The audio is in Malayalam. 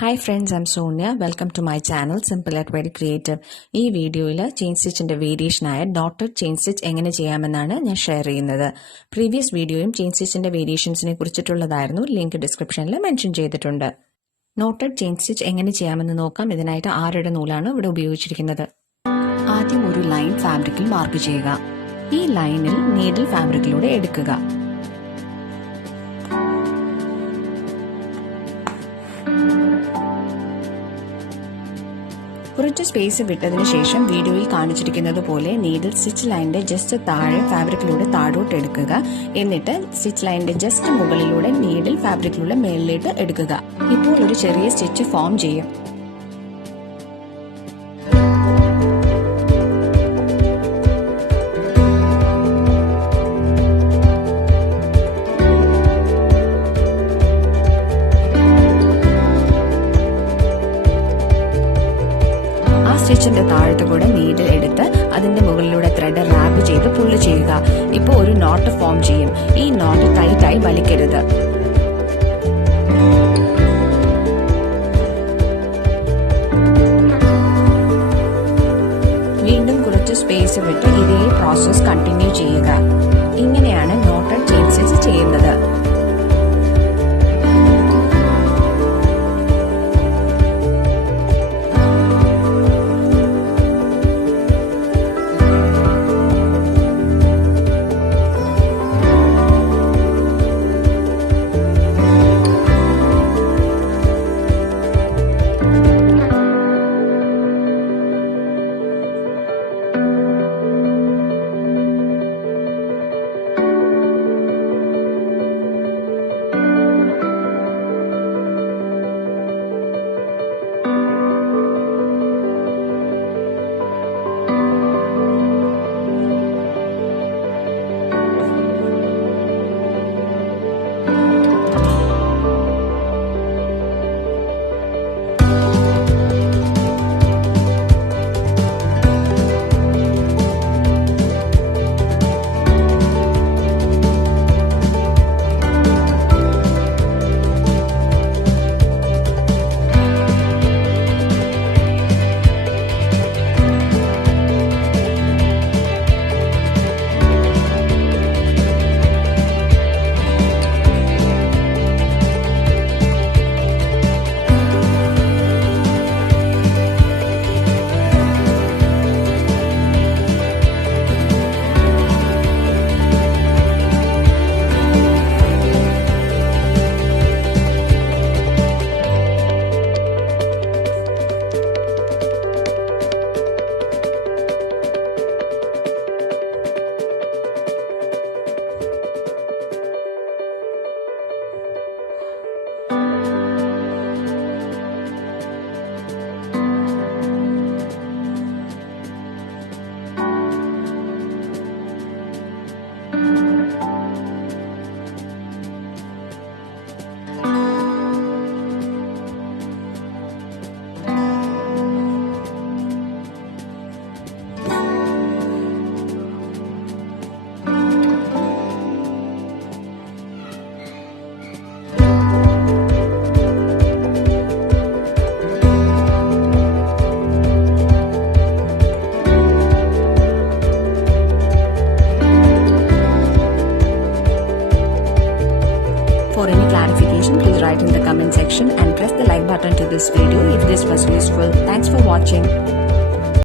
Hi friends, I'm Sonia. Welcome to my channel Simple at Very Creative. ഈ വീഡിയോയിൽ ചെയിൻ സ്റ്റിച്ചിന്റെ വേരിയേഷനായ ഡോട്ടഡ് ചെയിൻ സ്റ്റിച്ച് എങ്ങനെ ചെയ്യാമെന്നാണ് ഞാൻ ഷെയർ ചെയ്യുന്നത്. പ്രീവിയസ് വീഡിയോയും ചെയിൻ സ്റ്റിച്ചിന്റെ വേരിയേഷൻസിനെ കുറിച്ചിട്ടുള്ളതായിരുന്നു. ലിങ്ക് ഡിസ്ക്രിപ്ഷനിൽ മെൻഷൻ ചെയ്തിട്ടുണ്ട്. നോട്ടഡ് ചെയിൻ സ്റ്റിച്ച് എങ്ങനെ ചെയ്യാമെന്ന് നോക്കാം. ഇതിനായിട്ട് 6 നൂലാണ് ഇവിടെ ഉപയോഗിച്ചിരിക്കുന്നത്. ആദ്യം ഒരു ലൈൻ ഫാബ്രിക്കിൽ മാർക്ക് ചെയ്യുക. ഈ ലൈനിൽ നീഡിൽ ഫാബ്രിക്കിലൂടെ എടുക്കുക. കുറച്ച് സ്പേസ് വിട്ടതിന് ശേഷം വീഡിയോയിൽ കാണിച്ചിരിക്കുന്നത് പോലെ നീഡിൽ സ്റ്റിച്ച് ലൈനിന്റെ ജസ്റ്റ് താഴെ ഫാബ്രിക്കിലൂടെ താഴോട്ട് എടുക്കുക. എന്നിട്ട് സ്റ്റിച്ച് ലൈനിന്റെ ജസ്റ്റ് മുകളിലൂടെ നീഡിൽ ഫാബ്രിക്കിലൂടെ മേളിലേക്ക് എടുക്കുക. ഇപ്പോൾ ഒരു ചെറിയ സ്റ്റിച്ച് ഫോം ചെയ്യും. സ്റ്റിച്ചിന്റെ താഴത്ത് കൂടെ നീഡിൽ എടുത്ത് അതിന്റെ മുകളിലൂടെ ത്രെഡ് റാപ്പ് ചെയ്ത് പുള്ള് ചെയ്യുക. ഇപ്പോൾ ഒരു നോട്ട് ഫോം ചെയ്യും. ഈ നോട്ട് ടൈറ്റായി വലിക്കരുത്. വീണ്ടും കുറച്ച് സ്പേസ് വിട്ട് ഇതേ പ്രോസസ് കണ്ടിന്യൂ ചെയ്യുക. ഇങ്ങനെയാണ് നോട്ടഡ് ചെയിൻ സ്റ്റിച്ച് ചെയ്യുന്നത്. For any clarification, please write in the comment section and press the like button to this video if this was useful. Thanks for watching.